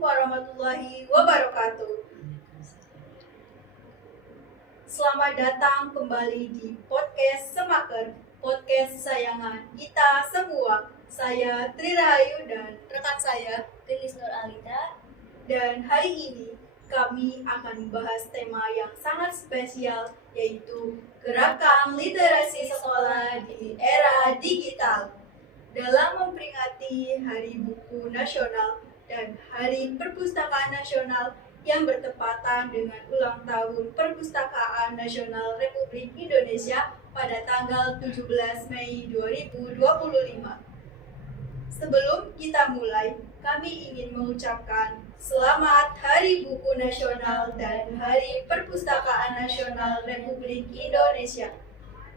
warahmatullahi wabarakatuh. Selamat datang kembali di podcast Semaker, podcast kesayangan kita semua. Saya Tri Rahayu dan rekan saya Gelis Nur Alita. Dan hari ini kami akan membahas tema yang sangat spesial, yaitu gerakan literasi sekolah di era digital. Dalam memperingati Hari Buku Nasional dan Hari Perpustakaan Nasional yang bertepatan dengan ulang tahun Perpustakaan Nasional Republik Indonesia pada tanggal 17 Mei 2025. Sebelum kita mulai, kami ingin mengucapkan Selamat Hari Buku Nasional dan Hari Perpustakaan Nasional Republik Indonesia.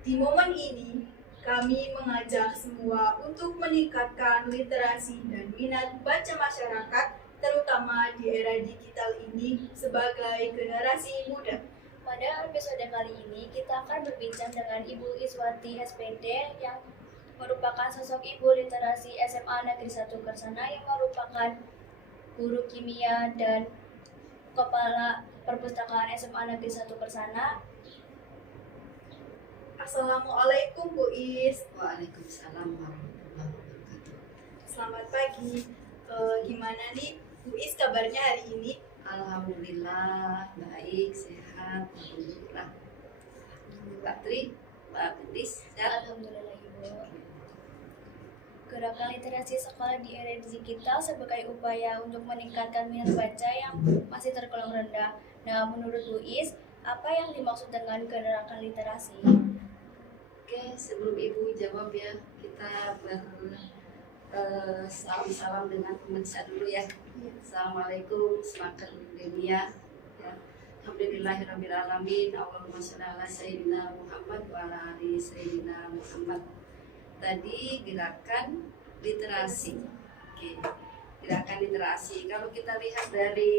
Di momen ini, kami mengajak semua untuk meningkatkan literasi dan minat baca masyarakat, terutama di era digital ini sebagai generasi muda. Pada episode kali ini, kita akan berbincang dengan Ibu Iswati SPD yang merupakan sosok ibu literasi SMA Negeri 1 Kersana yang merupakan guru kimia dan kepala perpustakaan SMA Negeri 1 Kersana. Assalamualaikum Bu Is. Waalaikumsalam warahmatullahi wabarakatuh. Selamat pagi. Gimana nih Bu Is kabarnya hari ini? Alhamdulillah baik, sehat, alhamdulillah. Mbak Tri, Mbak Gelis, sehat? Alhamdulillah Ibu. Gerakan literasi sekolah di era digital sebagai upaya untuk meningkatkan minat baca yang masih tergolong rendah. Nah, menurut Bu Is, apa yang dimaksud dengan gerakan literasi? Oke, sebelum Ibu jawab ya, kita salam-salam dengan pemirsa dulu ya. Assalamualaikum, Semaker dunia. Ya. Alhamdulillahirrahmanirrahim. Allahumma sholli ala sayyidina Muhammad wa ala ali sayyidina Muhammad. Tadi gerakan literasi. Oke. Gerakan literasi. Kalau kita lihat dari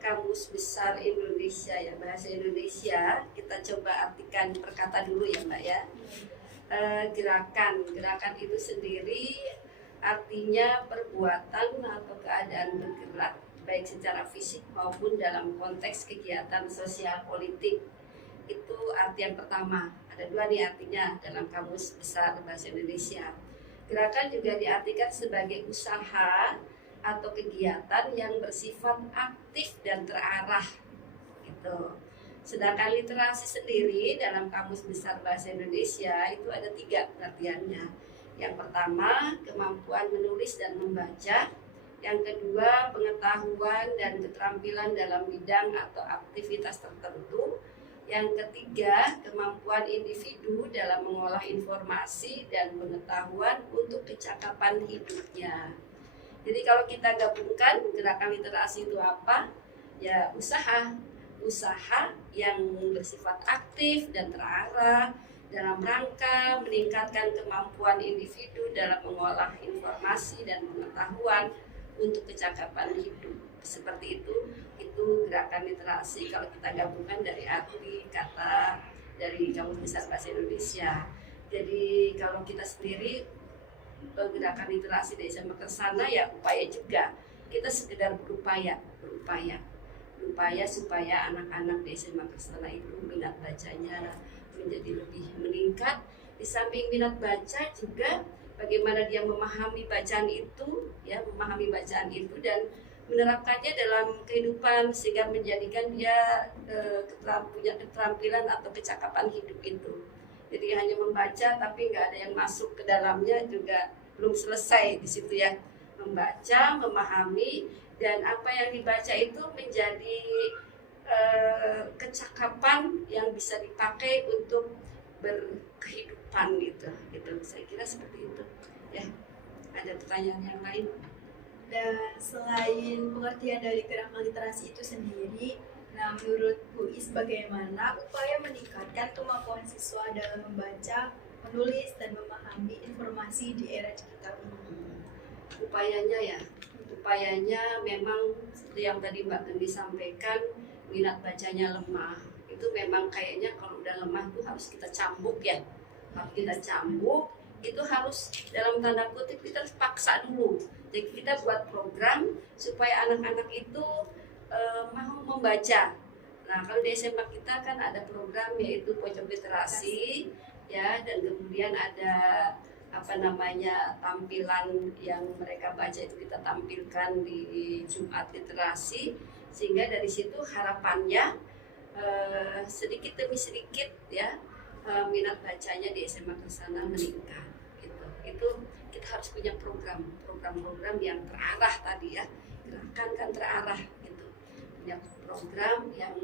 Kamus Besar Indonesia ya, bahasa Indonesia, kita coba artikan per kata dulu ya Mbak ya. Gerakan itu sendiri artinya perbuatan atau keadaan bergerak baik secara fisik maupun dalam konteks kegiatan sosial politik. Itu arti yang pertama. Ada dua nih artinya dalam Kamus Besar Bahasa Indonesia. Gerakan juga diartikan sebagai usaha atau kegiatan yang bersifat aktif dan terarah gitu. Sedangkan literasi sendiri dalam Kamus Besar Bahasa Indonesia itu ada 3 pengertiannya. Yang pertama, kemampuan menulis dan membaca. Yang kedua, pengetahuan dan keterampilan dalam bidang atau aktivitas tertentu. Yang ketiga, kemampuan individu dalam mengolah informasi dan pengetahuan untuk kecakapan hidupnya. Jadi kalau kita gabungkan gerakan literasi itu apa? Ya usaha yang bersifat aktif dan terarah dalam rangka meningkatkan kemampuan individu dalam mengolah informasi dan pengetahuan untuk kecakapan hidup. Seperti itu gerakan literasi kalau kita gabungkan dari arti kata dari Kamus Besar Bahasa Indonesia. Jadi kalau kita sendiri gerakan literasi dari SMA Kersana ya upaya juga, kita sekedar berupaya supaya anak-anak di SMA Kersana itu minat bacanya menjadi lebih meningkat. Di samping minat baca juga bagaimana dia memahami bacaan itu dan menerapkannya dalam kehidupan sehingga menjadikan dia punya keterampilan atau kecakapan hidup itu. Jadi hanya membaca tapi nggak ada yang masuk ke dalamnya juga belum selesai di situ ya. Membaca, memahami, dan apa yang dibaca itu menjadi kecakapan yang bisa dipakai untuk berkehidupan gitu. Saya kira seperti itu. Ya, ada pertanyaan yang lain? Dan selain pengertian dari gerakan literasi itu sendiri, nah menurut Bu Is bagaimana upaya meningkatkan kemampuan siswa dalam membaca, menulis, dan memahami informasi di era digital ini? Upayanya memang seperti yang tadi Mbak Gendi sampaikan, minat bacanya lemah. Itu memang kayaknya kalau udah lemah itu harus kita cambuk ya. Kalau kita cambuk, itu harus dalam tanda kutip kita harus paksa dulu Jadi kita buat program supaya anak-anak itu mau membaca. Nah, kalau di SMA kita kan ada program yaitu pojok literasi, ya, dan kemudian ada tampilan yang mereka baca itu kita tampilkan di Jumat Literasi, sehingga dari situ harapannya sedikit demi sedikit ya minat bacanya di SMA Kersana meningkat. Itu kita harus punya program yang terarah tadi ya, gerakan kan terarah gitu, punya program yang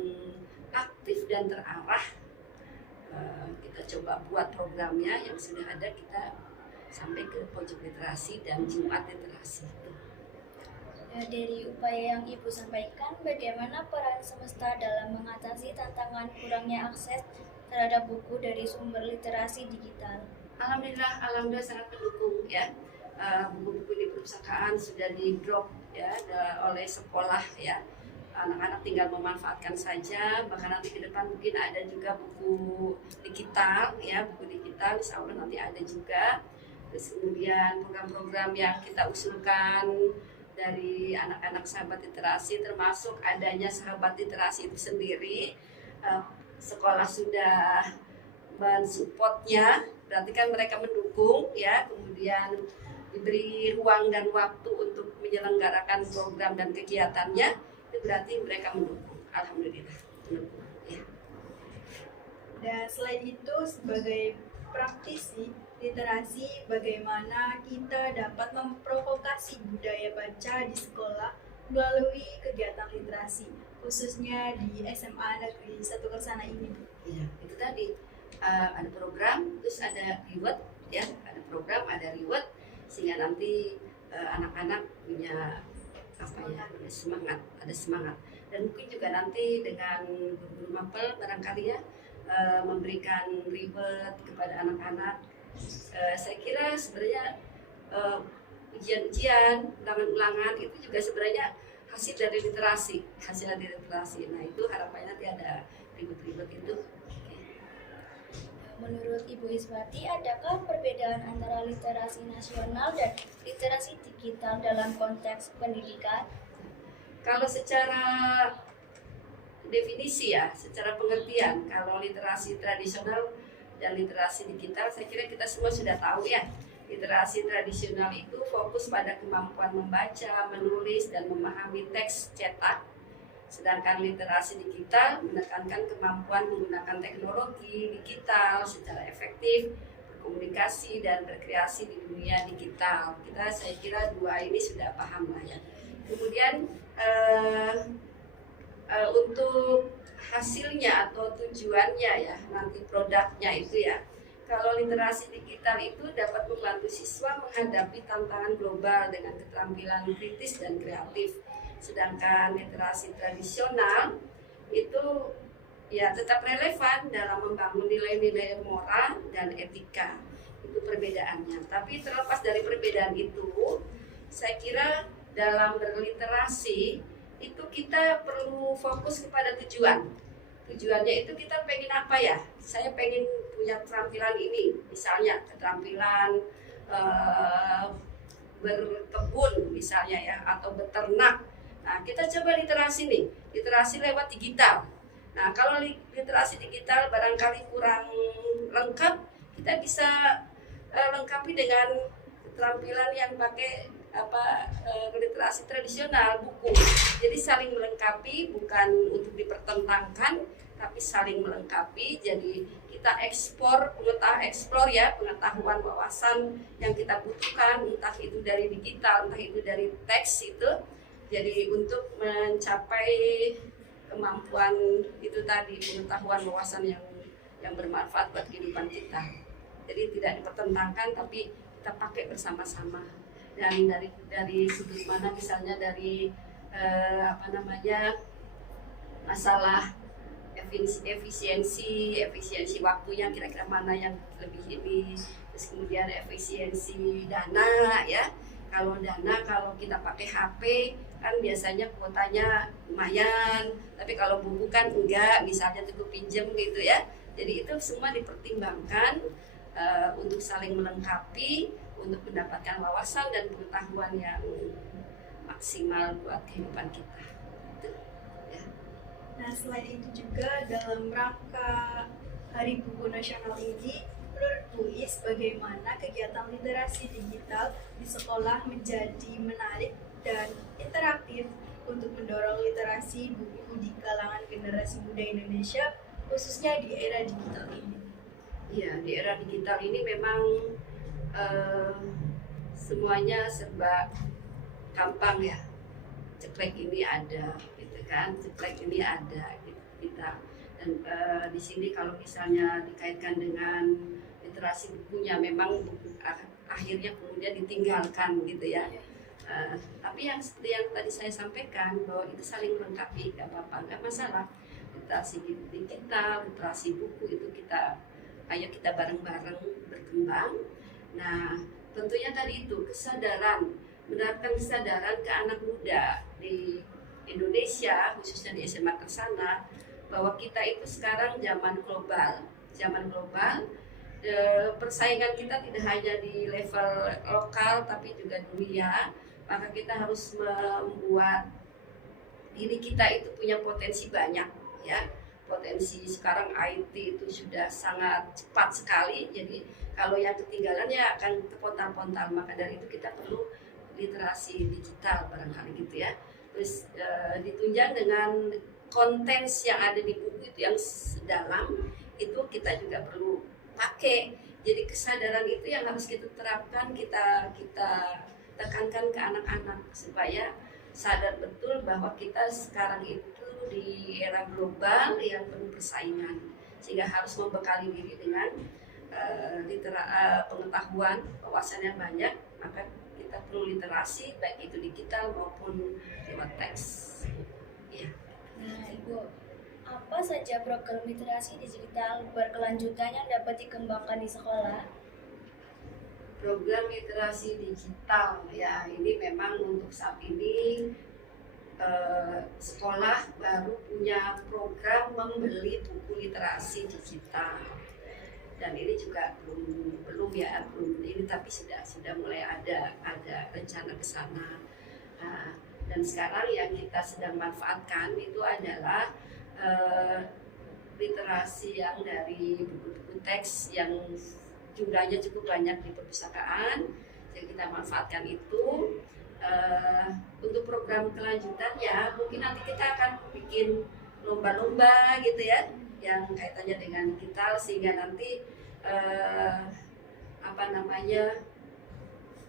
aktif dan terarah. Kita coba buat programnya yang sudah ada, kita sampai ke pojok literasi dan Jumat Literasi. Dari upaya yang Ibu sampaikan, bagaimana peran semesta dalam mengatasi tantangan kurangnya akses terhadap buku dari sumber literasi digital? Alhamdulillah sangat mendukung ya. Buku-buku di perpustakaan sudah di drop ya oleh sekolah ya. Anak-anak tinggal memanfaatkan saja. Bahkan nanti ke depan mungkin ada juga buku digital ya, insya Allah nanti ada juga. Terus kemudian program-program yang kita usulkan dari anak-anak sahabat literasi, termasuk adanya sahabat literasi itu sendiri, sekolah sudah mensupportnya, berarti kan mereka mendukung ya, kemudian diberi ruang dan waktu untuk menyelenggarakan program dan kegiatannya, itu berarti mereka mendukung. Alhamdulillah mendukung ya. Dan selain itu, sebagai praktisi literasi, bagaimana kita dapat memprovokasi budaya baca di sekolah melalui kegiatan literasi, khususnya di SMA Negeri 1 Kersana ini? Ya, itu tadi ada program, terus ada reward ya, ada program, ada reward, sehingga nanti anak-anak punya ada semangat, dan mungkin juga nanti dengan guru mapel barangkali ya memberikan reward kepada anak-anak. Saya kira sebenarnya ujian-ujian, ulangan-ulangan itu juga sebenarnya hasil dari literasi. Nah, itu harapannya nanti ada ribet-ribet itu. Menurut Ibu Iswati, adakah perbedaan antara literasi nasional dan literasi digital dalam konteks pendidikan? Kalau secara definisi ya, secara pengertian, kalau literasi tradisional dan literasi digital, saya kira kita semua sudah tahu ya. Literasi tradisional itu fokus pada kemampuan membaca, menulis, dan memahami teks cetak. Sedangkan literasi digital menekankan kemampuan menggunakan teknologi digital secara efektif, berkomunikasi dan berkreasi di dunia digital. Saya kira dua ini sudah paham lah ya. Kemudian untuk hasilnya atau tujuannya ya, nanti produknya itu ya. Kalau literasi digital itu dapat membantu siswa menghadapi tantangan global dengan keterampilan kritis dan kreatif. Sedangkan literasi tradisional itu ya tetap relevan dalam membangun nilai-nilai moral dan etika. Itu perbedaannya. Tapi terlepas dari perbedaan itu, saya kira dalam berliterasi itu kita perlu fokus kepada tujuan. Tujuannya itu kita pengen apa ya? Saya pengen punya keterampilan ini, misalnya keterampilan berkebun misalnya ya, atau beternak. Nah, kita coba literasi nih, literasi lewat digital. Nah, kalau literasi digital barangkali kurang lengkap, kita bisa lengkapi dengan keterampilan yang pakai literasi tradisional, buku. Jadi saling melengkapi, bukan untuk dipertentangkan, tapi saling melengkapi. Jadi kita eksplor ya pengetahuan, wawasan yang kita butuhkan, entah itu dari digital, entah itu dari teks itu. Jadi untuk mencapai kemampuan itu tadi, pengetahuan, wawasan yang bermanfaat buat kehidupan kita. Jadi tidak dipertentangkan, tapi kita pakai bersama-sama. Dan dari sudut mana, misalnya dari masalah efisiensi waktunya, kira-kira mana yang lebih ini, terus kemudian efisiensi dana ya. Kalau kita pakai HP kan biasanya kuotanya lumayan, tapi kalau buku kan enggak, misalnya cukup pinjem gitu ya. Jadi itu semua dipertimbangkan untuk saling melengkapi, untuk mendapatkan wawasan dan pengetahuan yang maksimal buat kehidupan kita. Itu, ya. Nah, selain itu juga dalam rangka Hari Buku Nasional ini, menurut Uis, bagaimana kegiatan literasi digital di sekolah menjadi menarik dan interaktif untuk mendorong literasi buku di kalangan generasi muda Indonesia, khususnya di era digital ini? Iya, di era digital ini memang semuanya serba gampang ya. Ceklek ini ada, gitu kan? Ceklek ini ada, gitu, kita. Dan di sini kalau misalnya dikaitkan dengan literasi bukunya, memang buku akhirnya kemudian ditinggalkan, gitu ya. Tapi yang seperti yang tadi saya sampaikan, bahwa itu saling melengkapi, nggak apa-apa, nggak masalah. Literasi digital, literasi buku itu ayo kita bareng-bareng berkembang. Nah, tentunya tadi itu kesadaran, menerapkan kesadaran ke anak muda di Indonesia, khususnya di SMA Kersana, bahwa kita itu sekarang zaman global, persaingan kita tidak hanya di level lokal tapi juga dunia. Maka kita harus membuat diri kita itu punya potensi banyak, ya. Potensi sekarang IT itu sudah sangat cepat sekali, jadi kalau yang ketinggalan ya akan kepontal-pontal. Maka dari itu kita perlu literasi digital barangkali gitu ya. Terus ditunjang dengan konten yang ada di buku itu yang dalam, itu kita juga perlu pakai. Jadi kesadaran itu yang harus kita terapkan, kita tekankan ke anak-anak supaya sadar betul bahwa kita sekarang itu di era global yang penuh persaingan, sehingga harus membekali diri dengan pengetahuan, wawasan yang banyak. Maka kita perlu literasi baik itu digital maupun lewat teks. Ya. Nah, Ibu, apa saja program literasi digital berkelanjutan yang dapat dikembangkan di sekolah? Program literasi digital, ya ini memang untuk saat ini sekolah baru punya program membeli buku literasi digital, dan ini juga belum ini, tapi sudah mulai ada rencana ke sana. Dan sekarang yang kita sedang manfaatkan itu adalah literasi yang dari buku-buku teks yang jumlahnya cukup banyak di perpustakaan, jadi kita manfaatkan itu. Untuk program kelanjutannya mungkin nanti kita akan bikin lomba-lomba gitu ya, yang kaitannya dengan digital, sehingga nanti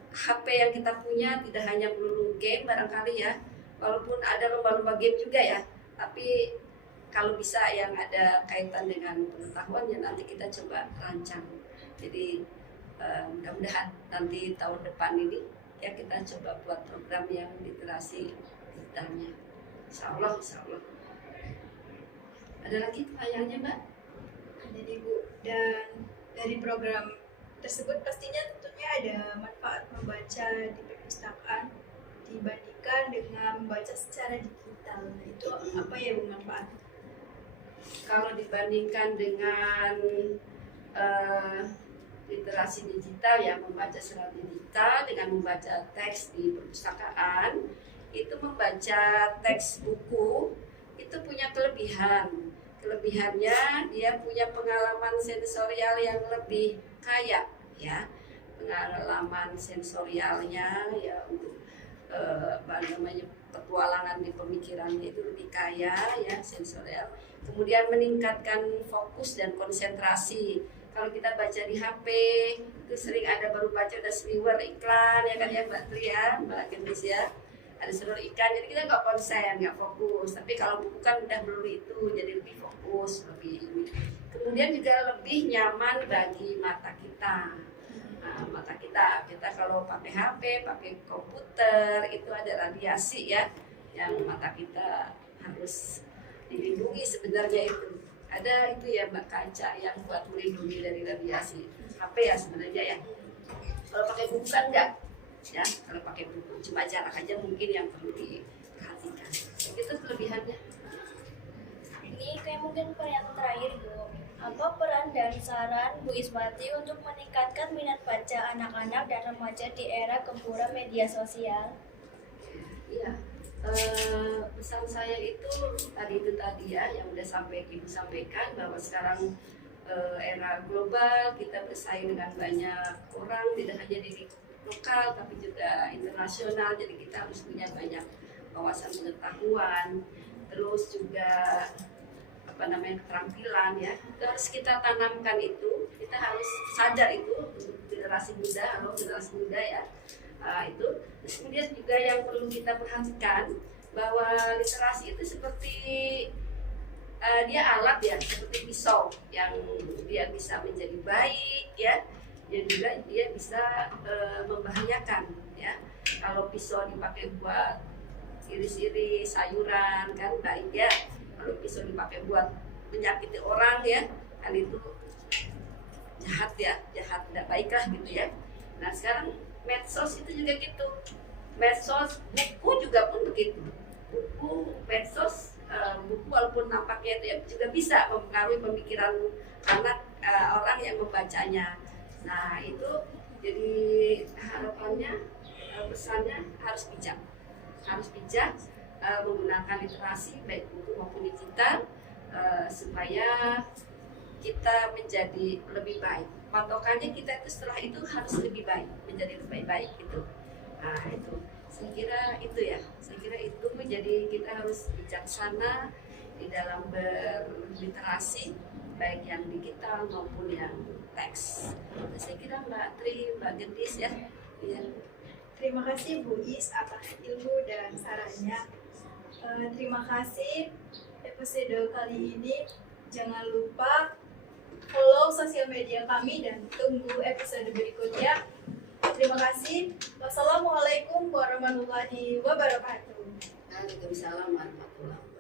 HP yang kita punya tidak hanya melulu game barangkali ya, walaupun ada lomba-lomba game juga ya, tapi kalau bisa yang ada kaitan dengan pengetahuannya nanti kita coba rancang. Jadi mudah-mudahan nanti tahun depan ini ya kita coba buat program yang literasi digitalnya. Insya Allah. Ada lagi pertanyaannya, Mbak? Ada nih, Bu. Dan dari program tersebut pastinya tentunya ada manfaat membaca di perpustakaan dibandingkan dengan membaca secara digital. Nah, itu apa ya, Bu, manfaat? Kalau dibandingkan dengan literasi digital ya, membaca secara digital dengan membaca teks di perpustakaan, itu membaca teks buku itu punya kelebihannya dia punya pengalaman sensorial yang lebih kaya ya, pengalaman sensorialnya ya, untuk petualangan di pemikirannya itu lebih kaya ya, sensorial. Kemudian meningkatkan fokus dan konsentrasi. Kalau kita baca di HP itu sering ada, baru baca udah seliwer iklan ya kan ya Mbak Tri ya, Mbak Gendis ya, ada seliwer iklan, jadi kita nggak konsen, nggak fokus. Tapi kalau buku kan udah melulu itu, jadi lebih fokus, lebih ini. Kemudian juga lebih nyaman bagi mata kita. Mata kita kalau pakai HP, pakai komputer itu ada radiasi ya, yang mata kita harus dilindungi sebenarnya itu. Ada itu ya Mbak, kaca yang buat melindungi dari radiasi HP ya sebenarnya ya. Kalau pakai buku kan enggak ya, kalau pakai buku cuma jarak aja mungkin yang perlu diperhatikan. Itu kelebihannya. Ini kayak mungkin pertanyaan terakhir Bu. Apa peran dan saran Bu Iswati untuk meningkatkan minat baca anak-anak dan remaja di era gempuran media sosial? Iya, pesan saya itu tadi ya yang udah Ibu sampaikan bahwa sekarang era global, kita bersaing dengan banyak orang, tidak hanya di lokal tapi juga internasional. Jadi kita harus punya banyak wawasan pengetahuan, terus juga keterampilan ya. Itu harus kita tanamkan itu. Kita harus sadar itu untuk generasi muda ya. Itu. Terus kemudian juga yang perlu kita perhatikan bahwa literasi itu seperti dia alat ya, seperti pisau yang dia bisa menjadi baik ya, dan juga dia bisa membahayakan ya. Kalau pisau dipakai buat iris-iris sayuran kan baik ya, kalau pisau dipakai buat menyakiti orang ya kan itu jahat ya, jahat tidak baiklah gitu ya. Nah sekarang medsos itu juga gitu, medsos, buku juga pun begitu, buku medsos, buku walaupun nampaknya itu ya juga bisa mempengaruhi pemikiran anak, orang yang membacanya. Nah itu jadi harapannya, pesannya harus bijak menggunakan literasi baik buku maupun digital, supaya kita menjadi lebih baik. Patokannya kita itu setelah itu harus lebih baik, menjadi lebih baik gitu. Nah itu saya kira itu jadi kita harus bijaksana di dalam berliterasi baik yang digital maupun yang teks. Nah, saya kira Mbak Tri, Mbak Gendis ya. Terima kasih Bu Is atas ilmu dan sarannya. Terima kasih episode kali ini. Jangan lupa follow sosial media kami dan tunggu episode berikutnya. Terima kasih. Wassalamualaikum warahmatullahi wabarakatuh. Waalaikumsalam warahmatullahi wabarakatuh.